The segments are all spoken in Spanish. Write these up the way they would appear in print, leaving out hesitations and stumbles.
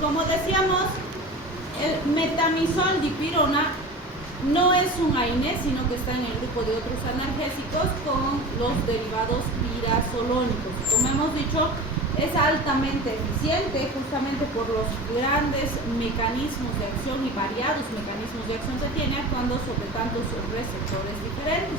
como decíamos, el metamizol dipirona no es un AINE, sino que está en el grupo de otros analgésicos con los derivados pirazolónicos. Como hemos dicho, es altamente eficiente justamente por los grandes mecanismos de acción y variados mecanismos de acción que tiene, actuando sobre tantos receptores diferentes.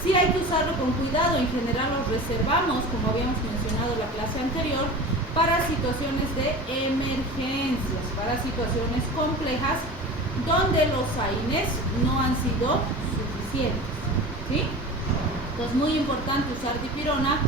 Sí hay que usarlo con cuidado, en general los reservamos, como habíamos mencionado en la clase anterior, para situaciones de emergencias, para situaciones complejas donde los AINES no han sido suficientes, ¿sí? Entonces, muy importante usar dipirona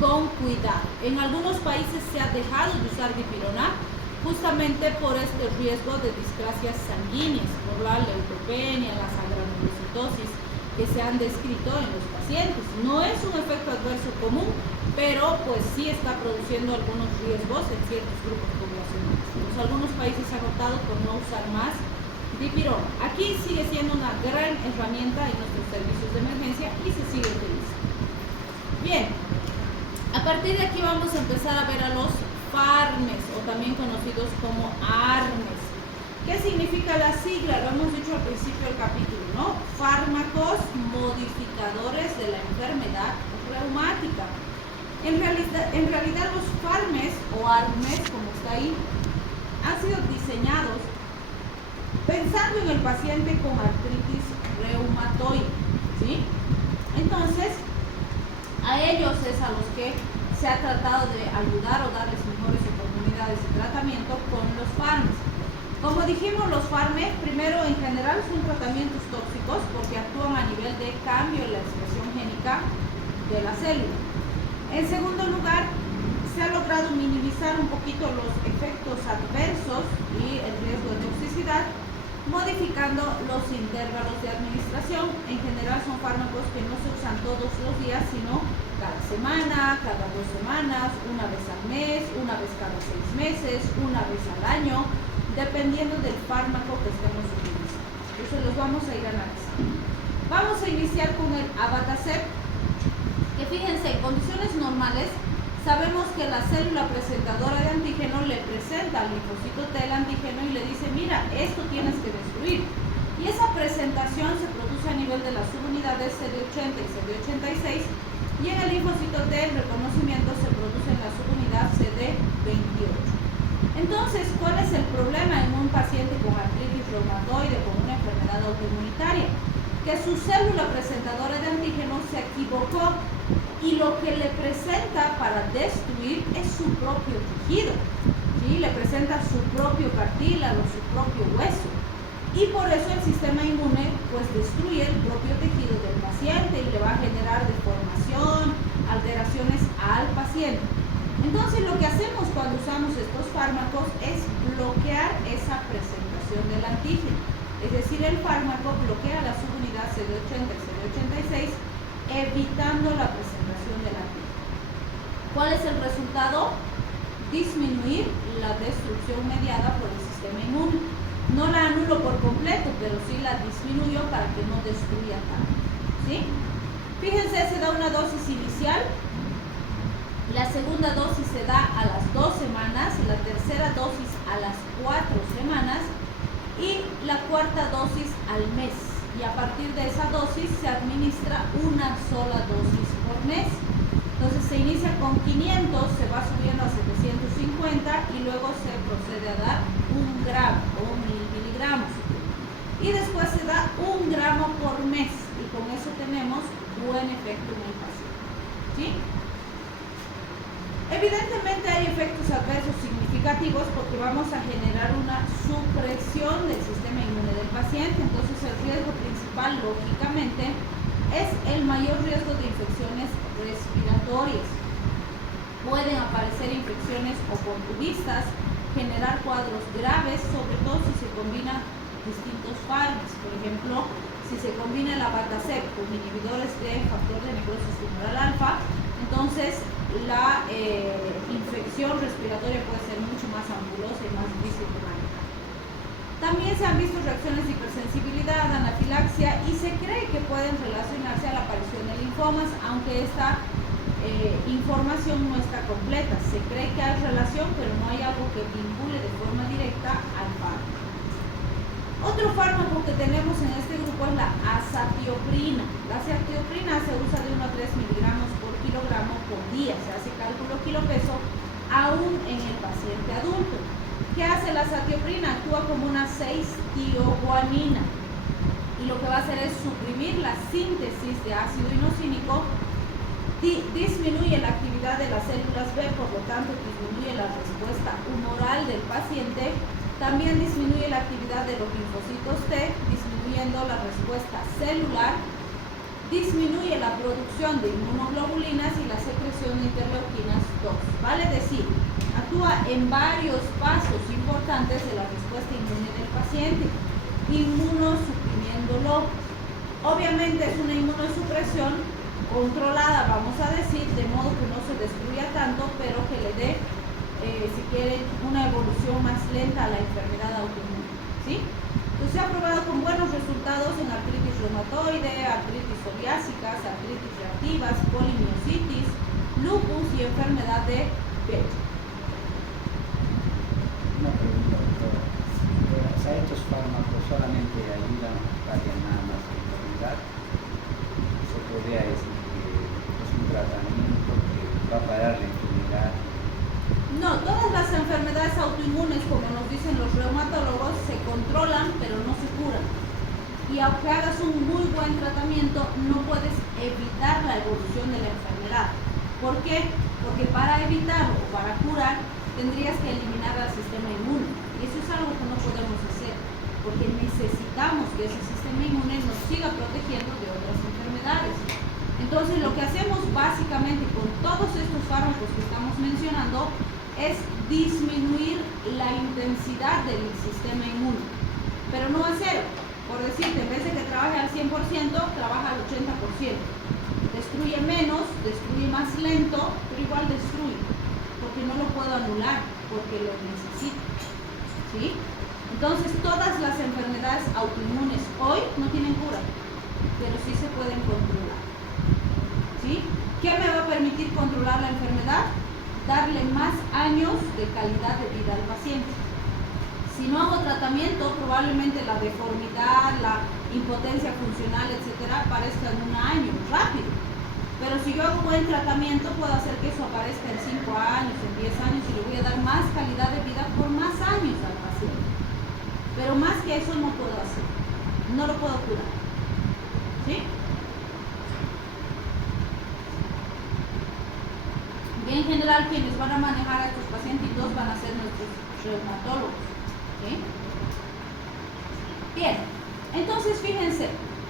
con cuidado. En algunos países se ha dejado de usar dipirona justamente por este riesgo de displasias sanguíneas, por la leucopenia, la granulocitosis que se han descrito en los pacientes. No es un efecto adverso común, pero pues sí está produciendo algunos riesgos en ciertos grupos poblacionales. Entonces, algunos países han optado por no usar más dipirona. Aquí sigue siendo una gran herramienta en nuestros servicios de emergencia y se sigue utilizando. Bien, a partir de aquí vamos a empezar a ver a los FARMES, o también conocidos como ARMES. ¿Qué significa la sigla? Lo hemos dicho al principio del capítulo, ¿no? Fármacos modificadores de la enfermedad reumática. En realidad los FARMES o ARMES, como está ahí, han sido diseñados pensando en el paciente con artritis reumatoide, ¿sí? Entonces, a ellos es a los que se ha tratado de ayudar o darles mejores oportunidades de tratamiento con los FARMES. Como dijimos, los FARMES, primero, en general son tratamientos tóxicos porque actúan a nivel de cambio en la expresión génica de la célula. En segundo lugar, se ha logrado minimizar un poquito los efectos adversos y el riesgo de toxicidad, modificando los intervalos de administración. En general son fármacos que no se usan todos los días, sino cada semana, cada 2 semanas, una vez al mes, una vez cada 6 meses, una vez al año, dependiendo del fármaco que estemos utilizando. Eso los vamos a ir analizando. Vamos a iniciar con el abatacept, que fíjense, en condiciones normales sabemos que la célula presentadora de antígeno le presenta al linfocito T el antígeno y le dice, mira, esto tienes que destruir. Y esa presentación se produce a nivel de las subunidades CD80 y CD86, y en el linfocito T el reconocimiento se produce en la subunidad CD28. Entonces, ¿cuál es el problema en un paciente con artritis reumatoide, con una enfermedad autoinmunitaria? Que su célula presentadora de antígeno se equivocó y lo que le presenta para destruir es su propio tejido, ¿sí? Le presenta su propio cartílago, su propio hueso, y por eso el sistema inmune pues destruye el propio tejido del paciente y le va a generar deformación, alteraciones al paciente. Entonces, lo que hacemos cuando usamos estos fármacos es bloquear esa presentación del antígeno, es decir, el fármaco bloquea la subunidad CD80 y CD86, evitando la presentación del antígeno. ¿Cuál es el resultado? Disminuir la destrucción mediada por el sistema inmune. No la anulo por completo, pero sí la disminuyo para que no destruya tanto, ¿sí? Fíjense, se da una dosis inicial, la segunda dosis se da a las 2 semanas, la tercera dosis a las 4 semanas y la cuarta dosis al mes. Y a partir de esa dosis se administra una sola dosis por mes. Entonces se inicia con 500, se va subiendo a 750 y luego se procede a dar 1 gramo o 1000 miligramos. Y después se da 1 gramo por mes y con eso tenemos buen efecto en el paciente, ¿sí? Evidentemente hay efectos adversos significativos porque vamos a generar una supresión del sistema inmune del paciente. Entonces el riesgo principal, lógicamente, es el mayor riesgo de infecciones respiratorias. Pueden aparecer infecciones oportunistas, generar cuadros graves, sobre todo si se combinan distintos fármacos. Por ejemplo, si se combina el abatacept con inhibidores de factor de necrosis tumoral alfa, entonces la infección respiratoria puede ser mucho más ambulosa y más difícil de manejar. También se han visto reacciones de hipersensibilidad, anafilaxia, y se cree que pueden relacionarse a la aparición de linfomas, aunque esta información no está completa. Se cree que hay relación, pero no hay algo que vincule de forma directa al fármaco. Otro fármaco que tenemos en este grupo es la azatioprina. La azatioprina se usa de 1 a 3 miligramos por kilogramo por día. Se hace cálculo kilo-peso aún en el paciente adulto. ¿Qué hace la azatioprina? Actúa como una 6-tioguanina y lo que va a hacer es suprimir la síntesis de ácido inosínico, disminuye la actividad de las células B, por lo tanto disminuye la respuesta humoral del paciente, también disminuye la actividad de los linfocitos T, disminuyendo la respuesta celular, disminuye la producción de inmunoglobulinas y la secreción de interleuquinas 2. Vale decir, actúa en varios pasos importantes de la respuesta inmune del paciente, inmunosuprimiéndolo. Obviamente es una inmunosupresión controlada, vamos a decir, de modo que no se destruya tanto, pero que le dé, si quieren, una evolución más lenta a la enfermedad autoinmune, ¿sí? Entonces se ha probado con buenos resultados en artritis reumatoide, artritis psoriásicas, artritis reactivas, polimiositis, lupus y enfermedad de pecho. Una pregunta, doctora. O sea, estos fármacos solamente ayudan a nada más que enfermedad. Se podría decir que es un tratamiento que va a parar la enfermedad. No, todas las enfermedades autoinmunes, como nos dicen los reumatólogos, se controlan pero no se curan. Y aunque hagas un muy buen tratamiento, no puedes evitar la evolución de la enfermedad. ¿Por qué? Porque para evitar o para curar, tendrías que eliminar al sistema inmune. Y eso es algo que no podemos hacer, porque necesitamos que ese sistema inmune nos siga protegiendo de otras enfermedades. Entonces, lo que hacemos básicamente con todos estos fármacos que estamos mencionando es disminuir la intensidad del sistema inmune, pero no a cero. Por decirte, en vez de que trabaje al 100%, trabaja al 80%. Destruye menos, destruye más lento, pero igual destruye, porque no lo puedo anular, porque lo necesito, ¿sí? Entonces, todas las enfermedades autoinmunes hoy no tienen cura, pero sí se pueden controlar, ¿sí? ¿Qué me va a permitir controlar la enfermedad? Darle más años de calidad de vida al paciente. Si no hago tratamiento, probablemente la deformidad, la impotencia funcional, etcétera, aparezca en un año, rápido. Pero si yo hago buen tratamiento, puedo hacer que eso aparezca en 5 años, en 10 años, y le voy a dar más calidad de vida por más años al paciente. Pero más que eso no puedo hacer. No lo puedo curar. ¿Sí? Y en general, quienes van a manejar a estos pacientitos van a ser nuestros reumatólogos. ¿Sí? Bien, entonces fíjense,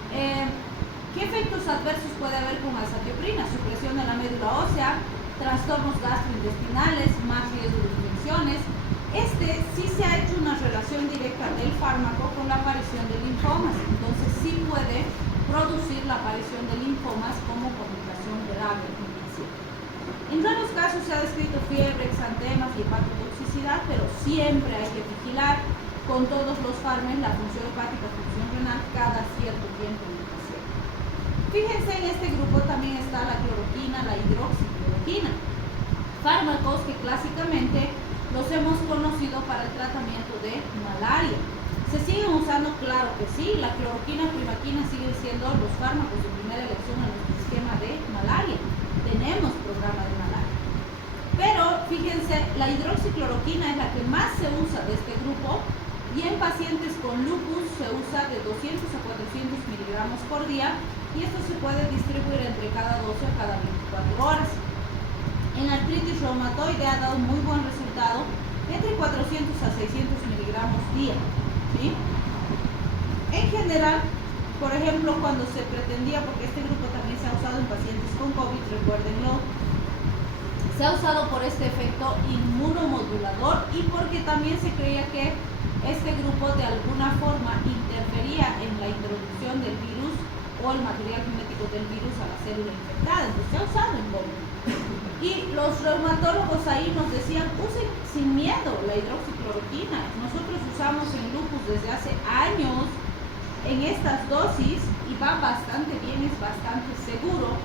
¿qué efectos adversos puede haber con azatioprina? Supresión de la médula ósea, trastornos gastrointestinales, más riesgo de infecciones. Sí se ha hecho una relación directa del fármaco con la aparición de linfomas, entonces sí puede producir la aparición de linfomas como complicación grave en el paciente. En raros casos se ha descrito fiebre, exantemas y hepatotoxicidad, pero siempre hay que vigilar con todos los fármacos la función hepática, función renal cada cierto tiempo en el paciente. Fíjense, en este grupo también está la cloroquina, la hidroxicloroquina, fármacos que clásicamente los hemos conocido para el tratamiento de malaria. ¿Se siguen usando? Claro que sí. La cloroquina, primaquina siguen siendo los fármacos de primera elección en nuestro esquema de malaria. Tenemos programa de malaria. Pero fíjense, la hidroxicloroquina es la que más se usa de este grupo, y en pacientes con lupus se usa de 200 a 400 miligramos por día, y esto se puede distribuir entre cada 12 o cada 24 horas. En artritis reumatoide ha dado muy buen resultado, entre 400 a 600 miligramos día, ¿sí? En general, por ejemplo, cuando se pretendía, porque este grupo también se ha usado en pacientes con COVID, recuérdenlo, se ha usado por este efecto inmunomodulador y porque también se creía que este grupo de alguna forma interfería en la introducción del virus o el material genético del virus a la célula infectada. Entonces se ha usado en COVID. Y los reumatólogos ahí nos decían, usen sin miedo la hidroxicloroquina. Nosotros usamos en lupus desde hace años en estas dosis y va bastante bien, es bastante seguro.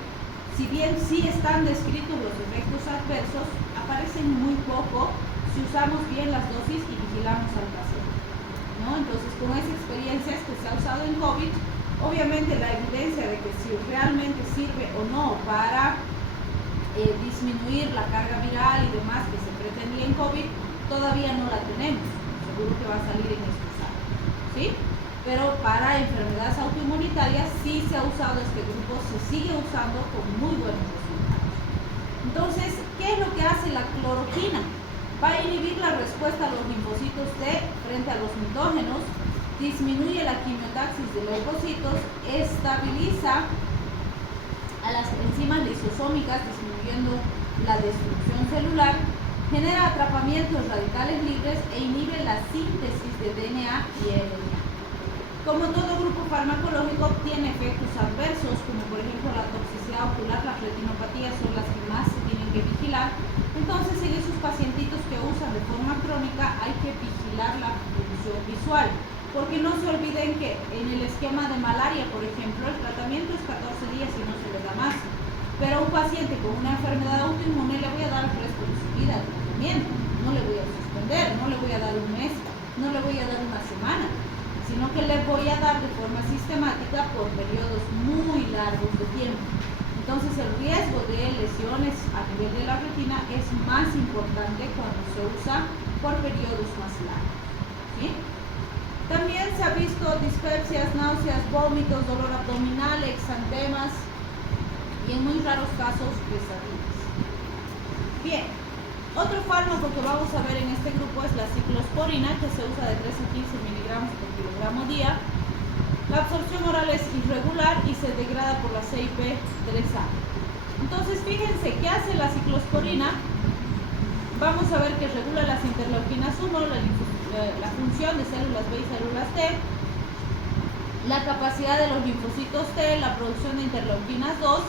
si bien sí están descritos los efectos adversos, aparecen muy poco si usamos bien las dosis y vigilamos al paciente, ¿no? Entonces, con esa experiencia que se ha usado en COVID, obviamente la evidencia de que si realmente sirve o no para disminuir la carga viral y demás que se pretendía en COVID, todavía no la tenemos. Seguro que va a salir en estos años, ¿sí? Pero para enfermedades autoinmunitarias sí se ha usado este grupo, se sigue usando con muy buenos resultados. Entonces, ¿qué es lo que hace la cloroquina? Va a inhibir la respuesta a los linfocitos T frente a los mitógenos, disminuye la quimiotaxis de leucocitos, estabiliza a las enzimas lisosómicas, disminuyendo la destrucción celular, genera atrapamientos radicales libres e inhibe la síntesis de DNA y RNA. Como todo grupo farmacológico, tiene efectos adversos, como por ejemplo la toxicidad ocular, las retinopatías son las que más se tienen que vigilar. Entonces, en esos pacientitos que usan de forma crónica, hay que vigilar la función visual. Porque no se olviden que en el esquema de malaria, por ejemplo, el tratamiento es 14 días y no se le da más. Pero a un paciente con una enfermedad autoinmune le voy a dar el resto de su vida de tratamiento. No le voy a suspender, no le voy a dar un mes, no le voy a dar una semana, sino que le voy a dar de forma sistemática por periodos muy largos de tiempo. Entonces, el riesgo de lesiones a nivel de la retina es más importante cuando se usa por periodos más largos, ¿sí? También se ha visto dispepsias, náuseas, vómitos, dolor abdominal, exantemas y en muy raros casos pesadillas. Bien, otro fármaco que vamos a ver en este grupo es la ciclosporina, que se usa de 3 a 15 miligramos por kilogramo día. La absorción oral es irregular y se degrada por la CYP3A. Entonces, fíjense, ¿qué hace la ciclosporina? Vamos a ver que regula las interleuquinas 1, la función de células B y células T, la capacidad de los linfocitos T, la producción de interleuquinas 2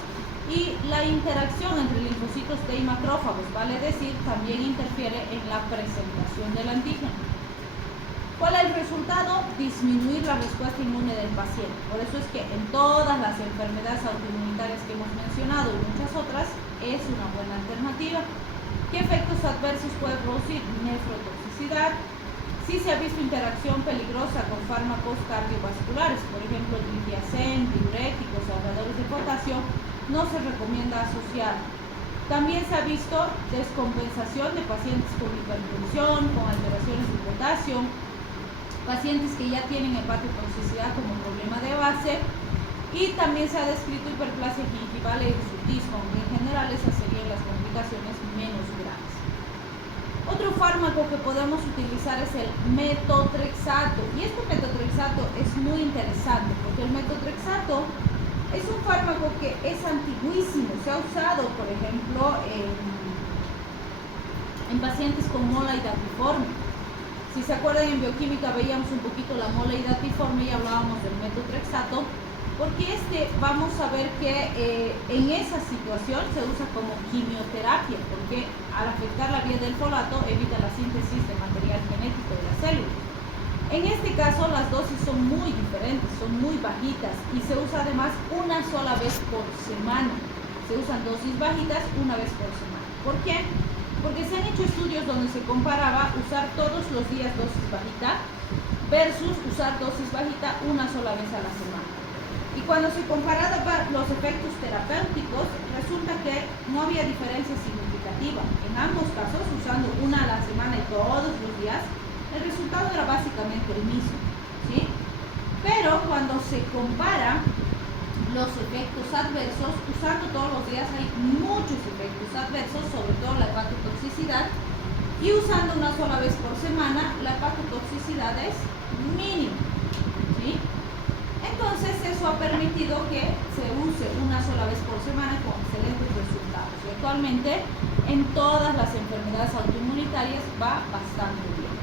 y la interacción entre linfocitos T y macrófagos, vale decir, también interfiere en la presentación del antígeno. ¿Cuál es el resultado? Disminuir la respuesta inmune del paciente. Por eso es que en todas las enfermedades autoinmunitarias que hemos mencionado y muchas otras, es una buena alternativa. ¿Qué efectos adversos puede producir? Nefrotoxicidad. Sí se ha visto interacción peligrosa con fármacos cardiovasculares, por ejemplo, el diltiazem, diuréticos, ahorradores de potasio, no se recomienda asociar. También se ha visto descompensación de pacientes con hipertensión, con alteraciones de potasio, pacientes que ya tienen hepatotoxicidad como problema de base, y también se ha descrito hiperplasia gingival e hirsutismo, aunque en general esas serían las complicaciones menos graves. Otro fármaco que podemos utilizar es el metotrexato, y este metotrexato es muy interesante porque el metotrexato es un fármaco que es antiguísimo, se ha usado por ejemplo en pacientes con mola hidatiforme. Si se acuerdan, en bioquímica veíamos un poquito la mola hidatiforme y hablábamos del metotrexato, porque vamos a ver que en esa situación se usa como quimioterapia, porque al afectar la vía del folato evita la síntesis de material genético de la célula. En este caso las dosis son muy diferentes, son muy bajitas y se usa además una sola vez por semana. Se usan dosis bajitas una vez por semana. ¿Por qué? Porque se han hecho estudios donde se comparaba usar todos los días dosis bajita versus usar dosis bajita una sola vez a la semana. Y cuando se comparaban los efectos terapéuticos, resulta que no había diferencia significativa. En ambos casos, usando una a la semana y todos los días, el resultado era básicamente el mismo, ¿sí? Pero cuando se compara los efectos adversos, usando todos los días hay muchos efectos adversos, sobre todo la hepatotoxicidad, y usando una sola vez por semana, la hepatotoxicidad es mínima, ¿sí? Entonces eso ha permitido que se use una sola vez por semana con excelentes resultados. Y actualmente en todas las enfermedades autoinmunitarias va bastante bien.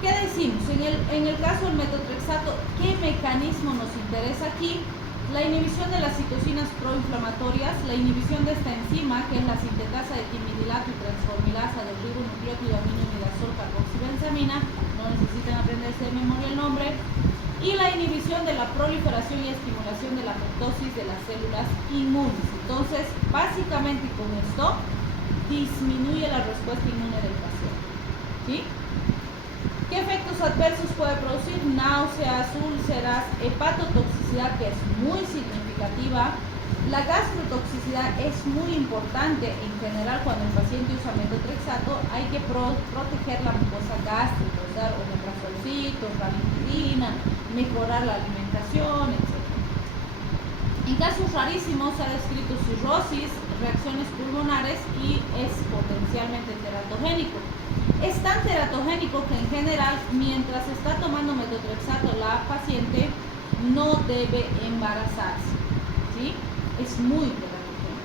¿Qué decimos? En el caso del metotrexato, ¿qué mecanismo nos interesa aquí? La inhibición de las citocinas proinflamatorias, la inhibición de esta enzima, que es la sintetasa de timidilato y transformilasa del ribonucleótido aminimidazol carboxibenzamina, no necesitan aprenderse de memoria el nombre. y la inhibición de la proliferación y estimulación de la apoptosis de las células inmunes. Entonces, básicamente con esto disminuye la respuesta inmune del paciente. ¿Sí? ¿Qué efectos adversos puede producir? Náuseas, úlceras, hepatotoxicidad, que es muy significativa. La gastrotoxicidad es muy importante. En general, cuando el paciente usa metotrexato, hay que proteger la mucosa gástrica, usar omeprazolcito, ranitidina, mejorar la alimentación, etc. En casos rarísimos se ha descrito cirrosis, reacciones pulmonares y es potencialmente teratogénico. Es tan teratogénico que en general, mientras está tomando metotrexato, la paciente no debe embarazarse. ¿Sí? Es muy teratogénico.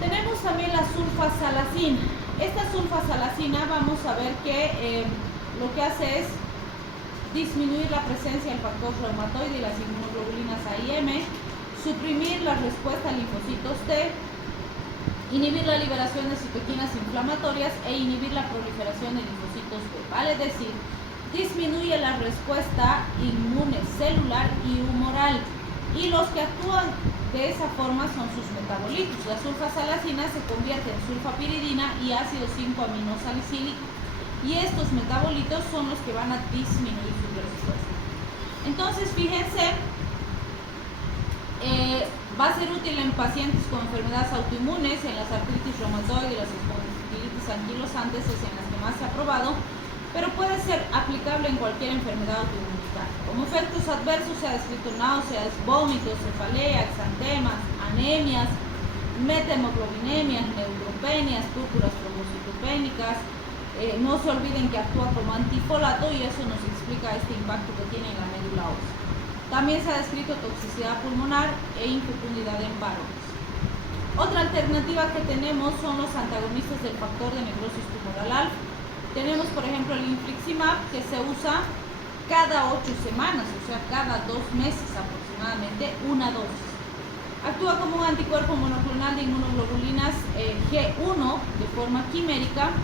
Tenemos también la sulfasalacina. Esta sulfasalacina vamos a ver que lo que hace es disminuir la presencia del factor reumatoide y las inmunoglobulinas A y M, suprimir la respuesta a linfocitos T, inhibir la liberación de citoquinas inflamatorias e inhibir la proliferación de linfocitos B. Vale decir, disminuye la respuesta inmune celular y humoral. Y los que actúan de esa forma son sus metabolitos. La sulfasalacina se convierte en sulfapiridina y ácido 5-aminosalicílico. Y estos metabolitos son los que van a disminuir su respuesta. Entonces, fíjense, va a ser útil en pacientes con enfermedades autoinmunes, en las artritis reumatoide y las espondilitis anquilosantes, es en las que más se ha probado, pero puede ser aplicable en cualquier enfermedad autoinmunitaria. Como efectos adversos se ha descrito náuseas, vómitos, cefalea, exantemas, anemias, metemoglobinemia, neutropenias, púrpuras trombocitopénicas. No se olviden que actúa como antifolato y eso nos explica este impacto que tiene en la médula ósea. También se ha descrito toxicidad pulmonar e infecundidad en varones. Otra alternativa que tenemos son los antagonistas del factor de necrosis tumoral alfa. Tenemos, por ejemplo, el infliximab, que se usa cada 8 semanas, o sea, cada 2 meses aproximadamente, una dosis. Actúa como un anticuerpo monoclonal de inmunoglobulinas G1 de forma quimérica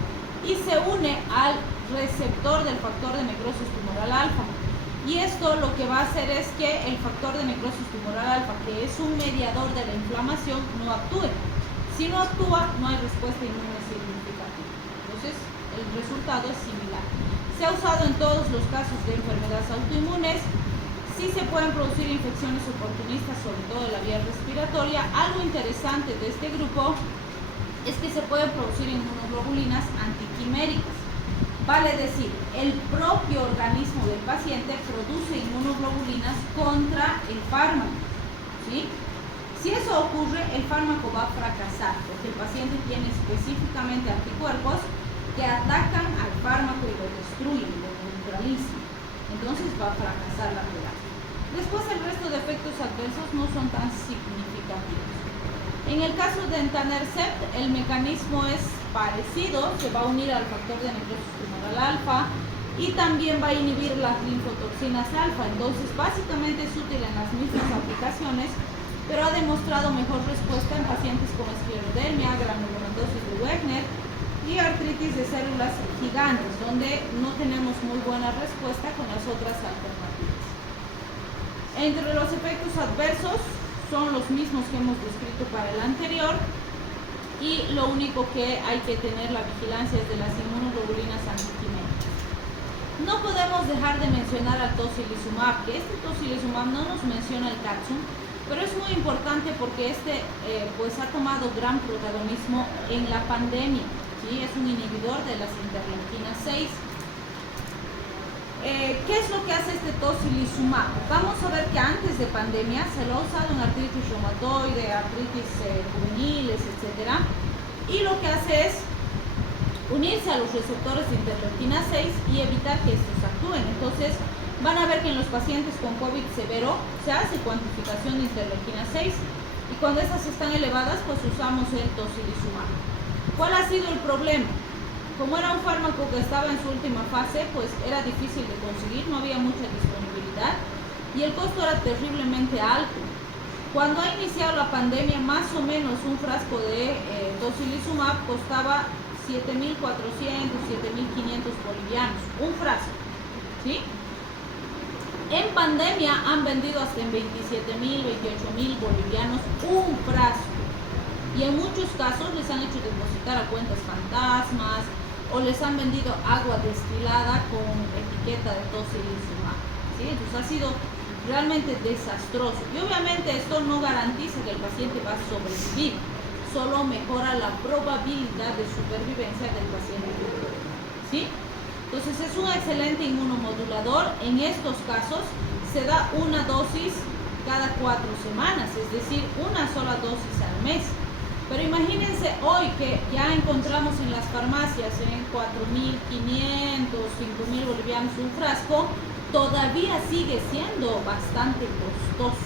y se une al receptor del factor de necrosis tumoral alfa. Y esto lo que va a hacer es que el factor de necrosis tumoral alfa, que es un mediador de la inflamación, no actúe. Si no actúa, no hay respuesta inmune significativa. Entonces, el resultado es similar. Se ha usado en todos los casos de enfermedades autoinmunes. Sí se pueden producir infecciones oportunistas, sobre todo de la vía respiratoria. Algo interesante de este grupo es que se pueden producir inmunoglobulinas antiquiméricas. Vale decir, el propio organismo del paciente produce inmunoglobulinas contra el fármaco. ¿Sí? Si eso ocurre, el fármaco va a fracasar, porque el paciente tiene específicamente anticuerpos que atacan al fármaco y lo destruyen, lo neutralizan. Entonces va a fracasar la terapia. Después el resto de efectos adversos no son tan significativos. En el caso de entanercept, el mecanismo es parecido, se va a unir al factor de necrosis tumoral alfa y también va a inhibir las linfotoxinas alfa. Entonces, básicamente es útil en las mismas aplicaciones, pero ha demostrado mejor respuesta en pacientes con esclerodermia, granulomatosis de Wegener y artritis de células gigantes, donde no tenemos muy buena respuesta con las otras alternativas. Entre los efectos adversos son los mismos que hemos descrito para el anterior y lo único que hay que tener la vigilancia es de las inmunoglobulinas antiquiméricas. No podemos dejar de mencionar al tocilizumab, que este tocilizumab no nos menciona el Capsum, pero es muy importante porque pues ha tomado gran protagonismo en la pandemia, ¿sí? Es un inhibidor de las interleuquinas 6. ¿Qué es lo que hace este tocilizumab? Vamos a ver que antes de pandemia se lo ha usado en artritis reumatoide, artritis juveniles, etc. Y lo que hace es unirse a los receptores de interleuquina 6 y evitar que estos actúen. Entonces, van a ver que en los pacientes con COVID severo se hace cuantificación de interleuquina 6 y cuando esas están elevadas, pues usamos el tocilizumab. ¿Cuál ha sido el problema? Como era un fármaco que estaba en su última fase, pues era difícil de conseguir, no había mucha disponibilidad y el costo era terriblemente alto. Cuando ha iniciado la pandemia, más o menos un frasco de tocilizumab costaba 7.400, 7.500 bolivianos, un frasco, ¿sí? En pandemia han vendido hasta en 27.000, 28.000 bolivianos un frasco. Y en muchos casos les han hecho depositar a cuentas fantasmas o les han vendido agua destilada con etiqueta de tocilizumab, ¿sí? Entonces ha sido realmente desastroso. Y obviamente esto no garantiza que el paciente va a sobrevivir, solo mejora la probabilidad de supervivencia del paciente, ¿sí? Entonces es un excelente inmunomodulador. En estos casos se da una dosis cada 4 semanas, es decir, una sola dosis al mes. Pero imagínense hoy que ya encontramos en las farmacias en 4.500, 5.000 bolivianos un frasco, todavía sigue siendo bastante costoso.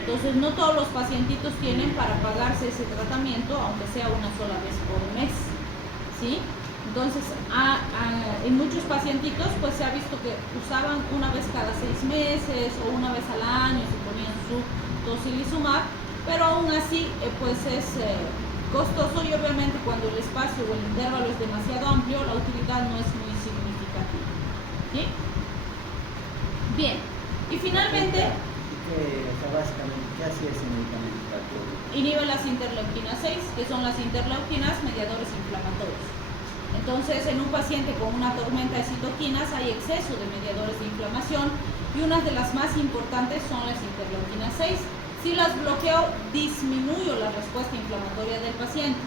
Entonces no todos los pacientitos tienen para pagarse ese tratamiento, aunque sea una sola vez por mes, ¿sí? Entonces, en muchos pacientitos pues se ha visto que usaban una vez cada 6 meses o una vez al año, se ponían su tocilizumab, pero aún así pues es costoso y obviamente cuando el espacio o el intervalo es demasiado amplio, la utilidad no es muy significativa, ¿sí? Bien, y finalmente... básicamente, ¿qué hacía ese medicamento para todo? Inhibe las interleuquinas 6, que son las interleuquinas mediadores inflamatorios. Entonces, en un paciente con una tormenta de citoquinas hay exceso de mediadores de inflamación y una de las más importantes son las interleuquinas 6. Si las bloqueo, disminuyo la respuesta inflamatoria del paciente.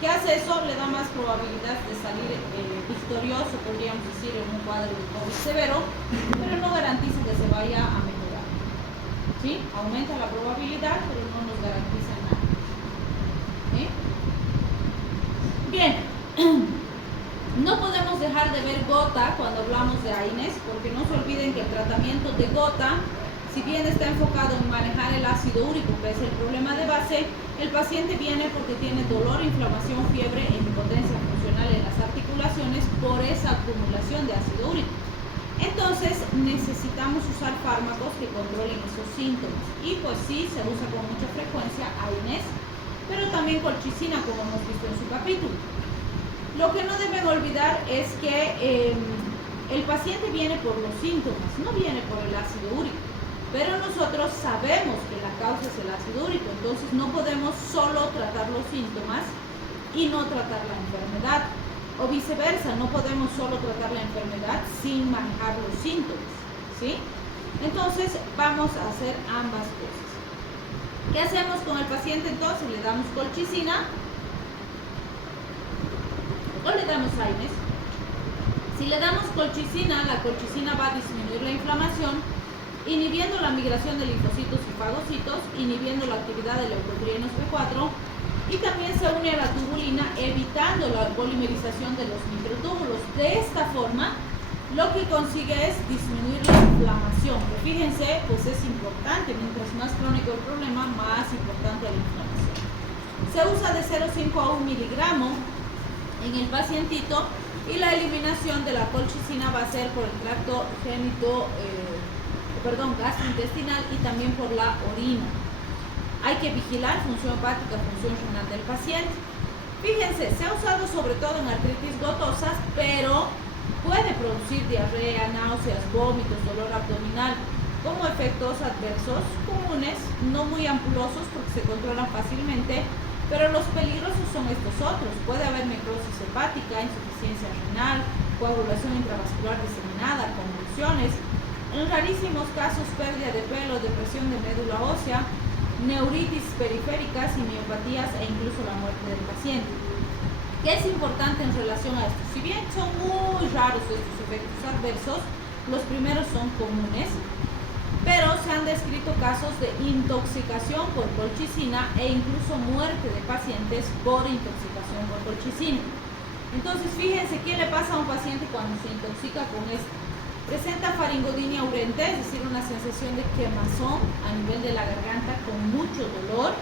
¿Qué hace eso? Le da más probabilidad de salir victorioso, podríamos decir, en un cuadro de COVID severo, pero no garantiza que se vaya a mejorar, ¿sí? Aumenta la probabilidad, pero no nos garantiza nada, ¿sí? Bien. No podemos dejar de ver gota cuando hablamos de AINES, porque no se olviden que el tratamiento de gota, si bien está enfocado en manejar el ácido úrico, que es el problema de base, el paciente viene porque tiene dolor, inflamación, fiebre e impotencia funcional en las articulaciones por esa acumulación de ácido úrico. Entonces necesitamos usar fármacos que controlen esos síntomas. Y pues sí, se usa con mucha frecuencia AINES, pero también colchicina, como hemos visto en su capítulo. Lo que no deben olvidar es que el paciente viene por los síntomas, no viene por el ácido úrico. Pero nosotros sabemos que la causa es el ácido úrico, entonces no podemos solo tratar los síntomas y no tratar la enfermedad. O viceversa, no podemos solo tratar la enfermedad sin manejar los síntomas, ¿sí? Entonces vamos a hacer ambas cosas. ¿Qué hacemos con el paciente entonces? Le damos colchicina o le damos AINES. Si le damos colchicina, la colchicina va a disminuir la inflamación, inhibiendo la migración de linfocitos y fagocitos, inhibiendo la actividad de leucotrienos B4 y también se une a la tubulina, evitando la polimerización de los microtúbulos. De esta forma, lo que consigue es disminuir la inflamación. Pero fíjense, pues es importante, mientras más crónico el problema, más importante la inflamación. Se usa de 0,5 a 1 miligramo en el pacientito y la eliminación de la colchicina va a ser por el tracto gastrointestinal y también por la orina. Hay que vigilar función hepática, función renal del paciente. Fíjense, se ha usado sobre todo en artritis gotosas, pero puede producir diarrea, náuseas, vómitos, dolor abdominal, como efectos adversos comunes, no muy ampulosos porque se controlan fácilmente, pero los peligrosos son estos otros. Puede haber necrosis hepática, insuficiencia renal, coagulación intravascular diseminada, convulsiones, en rarísimos casos pérdida de pelo, depresión de médula ósea, neuritis periféricas y miopatías e incluso la muerte del paciente. ¿Qué es importante en relación a esto? Si bien son muy raros estos efectos adversos, los primeros son comunes, pero se han descrito casos de intoxicación por colchicina e incluso muerte de pacientes por intoxicación por colchicina. Entonces, fíjense qué le pasa a un paciente cuando se intoxica con esto. Presenta faringodinia urente, es decir, una sensación de quemazón a nivel de la garganta con mucho dolor.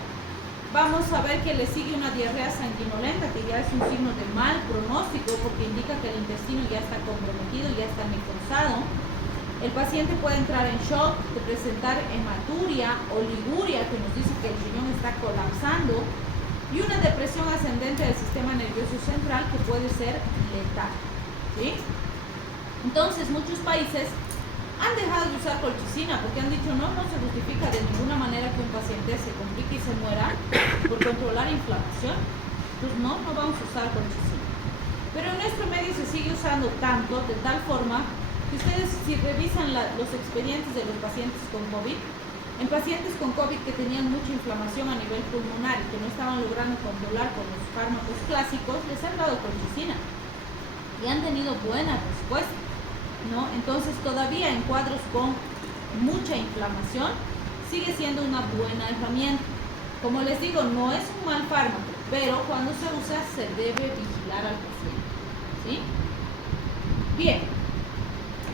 Vamos a ver que le sigue una diarrea sanguinolenta, que ya es un signo de mal pronóstico porque indica que el intestino ya está comprometido, ya está necrosado. El paciente puede entrar en shock, de presentar hematuria o liguria, que nos dice que el riñón está colapsando, y una depresión ascendente del sistema nervioso central que puede ser letal, ¿sí? Entonces, muchos países han dejado de usar colchicina porque han dicho no se justifica de ninguna manera que un paciente se complique y se muera por controlar inflamación. Pues no vamos a usar colchicina. Pero en nuestro medio se sigue usando tanto, de tal forma que ustedes si revisan los expedientes de los pacientes con COVID, en pacientes con COVID que tenían mucha inflamación a nivel pulmonar y que no estaban logrando controlar con los fármacos clásicos, les han dado colchicina y han tenido buena respuesta, ¿no? Entonces todavía en cuadros con mucha inflamación sigue siendo una buena herramienta. Como les digo, no es un mal fármaco, pero cuando se usa se debe vigilar al paciente, ¿sí? Bien,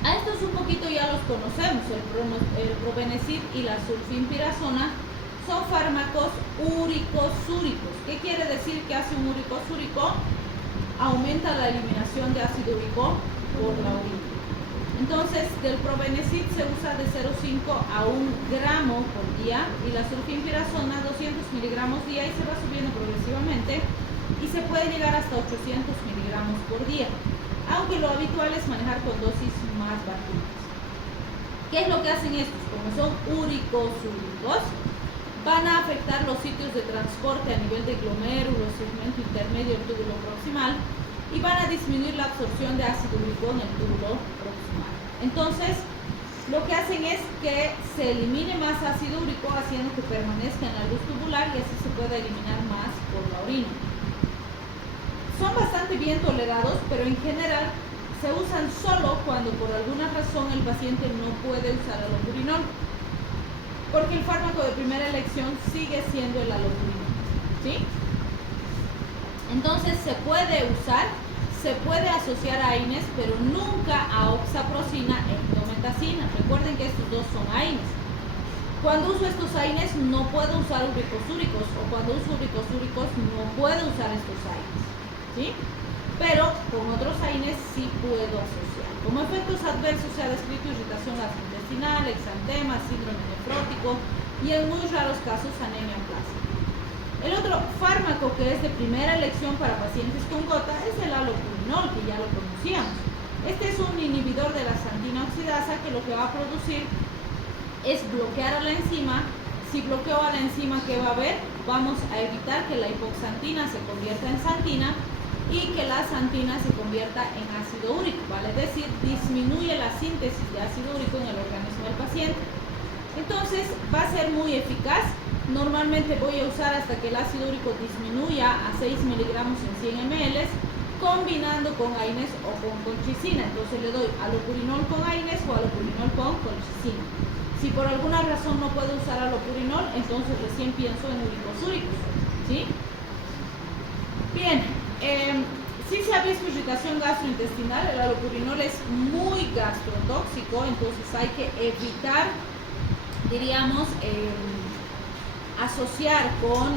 a estos un poquito ya los conocemos, el probenecid y la sulfimpirazona son fármacos úrico-súricos. ¿Qué quiere decir que hace un úrico-súrico? Aumenta la eliminación de ácido úrico por la orina. Entonces, del probenecid se usa de 0,5 a 1 gramo por día y la sulfimpirazona 200 miligramos día y se va subiendo progresivamente y se puede llegar hasta 800 miligramos por día, aunque lo habitual es manejar con dosis más bajitas. ¿Qué es lo que hacen estos? Como son úricos-súricos, van a afectar los sitios de transporte a nivel de glomérulo, segmento intermedio del túbulo proximal y van a disminuir la absorción de ácido úrico en el túbulo proximal. Entonces, lo que hacen es que se elimine más ácido úrico haciendo que permanezca en la luz tubular y así se pueda eliminar más por la orina. Son bastante bien tolerados, pero en general se usan solo cuando por alguna razón el paciente no puede usar alopurinol, porque el fármaco de primera elección sigue siendo el alopurinol, ¿sí? Entonces se puede usar, se puede asociar a AINES, pero nunca a oxaprocina e indometacina. Recuerden que estos dos son AINES. Cuando uso estos AINES no puedo usar úricos-súricos, o cuando uso úricos-súricos no puedo usar estos AINES, ¿sí? Pero con otros AINES sí puedo asociar. Como efectos adversos se ha descrito irritación gastrointestinal, exantema, síndrome nefrótico y en muy raros casos anemia plástica. El otro fármaco que es de primera elección para pacientes con gota es el alopurinol, que ya lo conocíamos. Este es un inhibidor de la xantina oxidasa que lo que va a producir es bloquear a la enzima. Si bloqueo a la enzima, ¿qué va a haber? Vamos a evitar que la hipoxantina se convierta en xantina y que la xantina se convierta en ácido úrico, ¿vale? Es decir, disminuye la síntesis de ácido úrico en el organismo del paciente. Entonces, va a ser muy eficaz. Normalmente voy a usar hasta que el ácido úrico disminuya a 6 miligramos en 100 ml, combinando con AINES o con colchicina. Entonces le doy alopurinol con AINES o alopurinol con colchicina. Si por alguna razón no puedo usar alopurinol, entonces recién pienso en úricos-súricos, ¿sí? Bien, si se ha visto irritación gastrointestinal, el alopurinol es muy gastrotóxico, entonces hay que evitar, diríamos, asociar con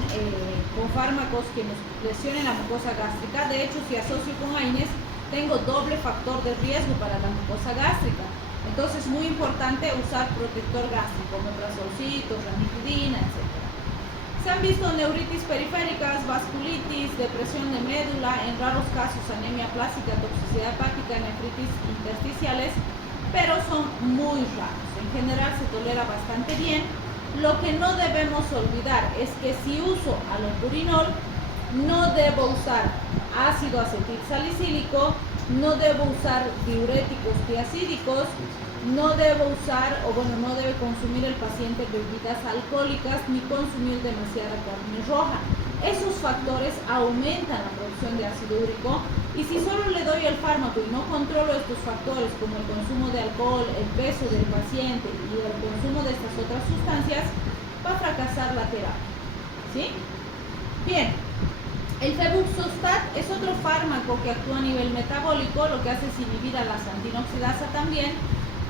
fármacos que nos lesionen la mucosa gástrica. De hecho, si asocio con AINES, tengo doble factor de riesgo para la mucosa gástrica. Entonces es muy importante usar protector gástrico, omeprazolcito, ranitidina, etc. Se han visto neuritis periféricas, vasculitis, depresión de médula, en raros casos anemia plástica, toxicidad hepática, nefritis intersticiales, pero son muy raros. En general se tolera bastante bien. Lo que no debemos olvidar es que si uso alopurinol, no debo usar ácido acetilsalicílico, no debo usar diuréticos tiacídicos, no debo usar, no debe consumir el paciente bebidas alcohólicas ni consumir demasiada carne roja. Esos factores aumentan la producción de ácido úrico y si solo le doy el fármaco y no controlo estos factores como el consumo de alcohol, el peso del paciente y el consumo de estas otras sustancias, va a fracasar la terapia, ¿sí? Bien, el febuxostat es otro fármaco que actúa a nivel metabólico, lo que hace es inhibir a la xantina oxidasa también,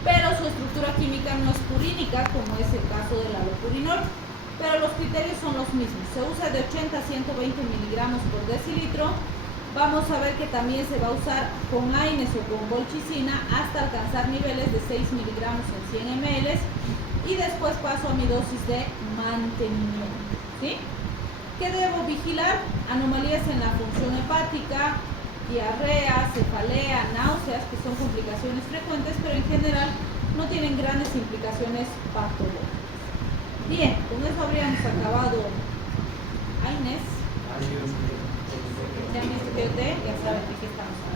pero su estructura química no es purínica como es el caso del alopurinol. Pero los criterios son los mismos. Se usa de 80 a 120 miligramos por decilitro. Vamos a ver que también se va a usar con AINES o con colchicina hasta alcanzar niveles de 6 miligramos en 100 ml y después paso a mi dosis de mantenimiento, ¿sí? ¿Qué debo vigilar? Anomalías en la función hepática, diarrea, cefalea, náuseas, que son complicaciones frecuentes, pero en general no tienen grandes implicaciones patológicas. Bien, con eso habríamos acabado. AINES, ya saben de qué estamos hablando.